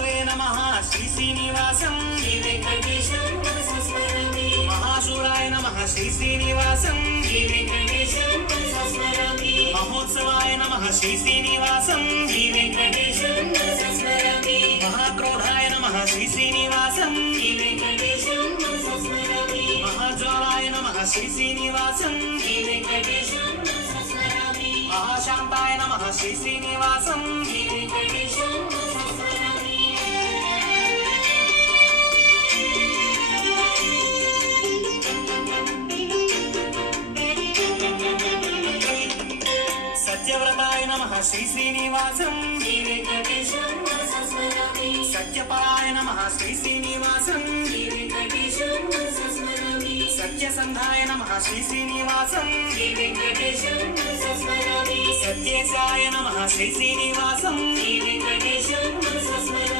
విష్ణవే నమః శ్రీ శ్రీనివాసం శ్రీ వెంకటేశం మనసా స్మరామి. మహాశూరాయ నమః శ్రీ శ్రీనివాసం శ్రీ వెంకటేశం మనసా స్మరామి. మహోత్సవాయ నమః శ్రీ శ్రీనివాసం శ్రీ వెంకటేశం మనసా స్మరామి. మహాక్రోధాయ నమః శ్రీ శ్రీనివాసం శ్రీ వెంకటేశం మనసా స్మరామి. మహాజ్వాలాయ నమః శ్రీ శ్రీనివాసం శ్రీ వెంకటేశం మనసా స్మరామి. మహాశాంతాయ నమః శ్రీ శ్రీనివాసం శ్రీ వెంకటేశం మనసా స్మరామి. సత్యవ్రతాయ నమః శ్రీ శ్రీనివాసం శ్రీ వెంకటేశం మనసా స్మరామి. సత్యపరాయ నమః శ్రీ శ్రీనివాసం శ్రీ వెంకటేశం మనసా స్మరామి. సత్యసంధాయ నమః శ్రీ శ్రీనివాసం శ్రీ వెంకటేశం మనసా స్మరామి. సత్యేశాయ నమః శ్రీ శ్రీనివాసం శ్రీ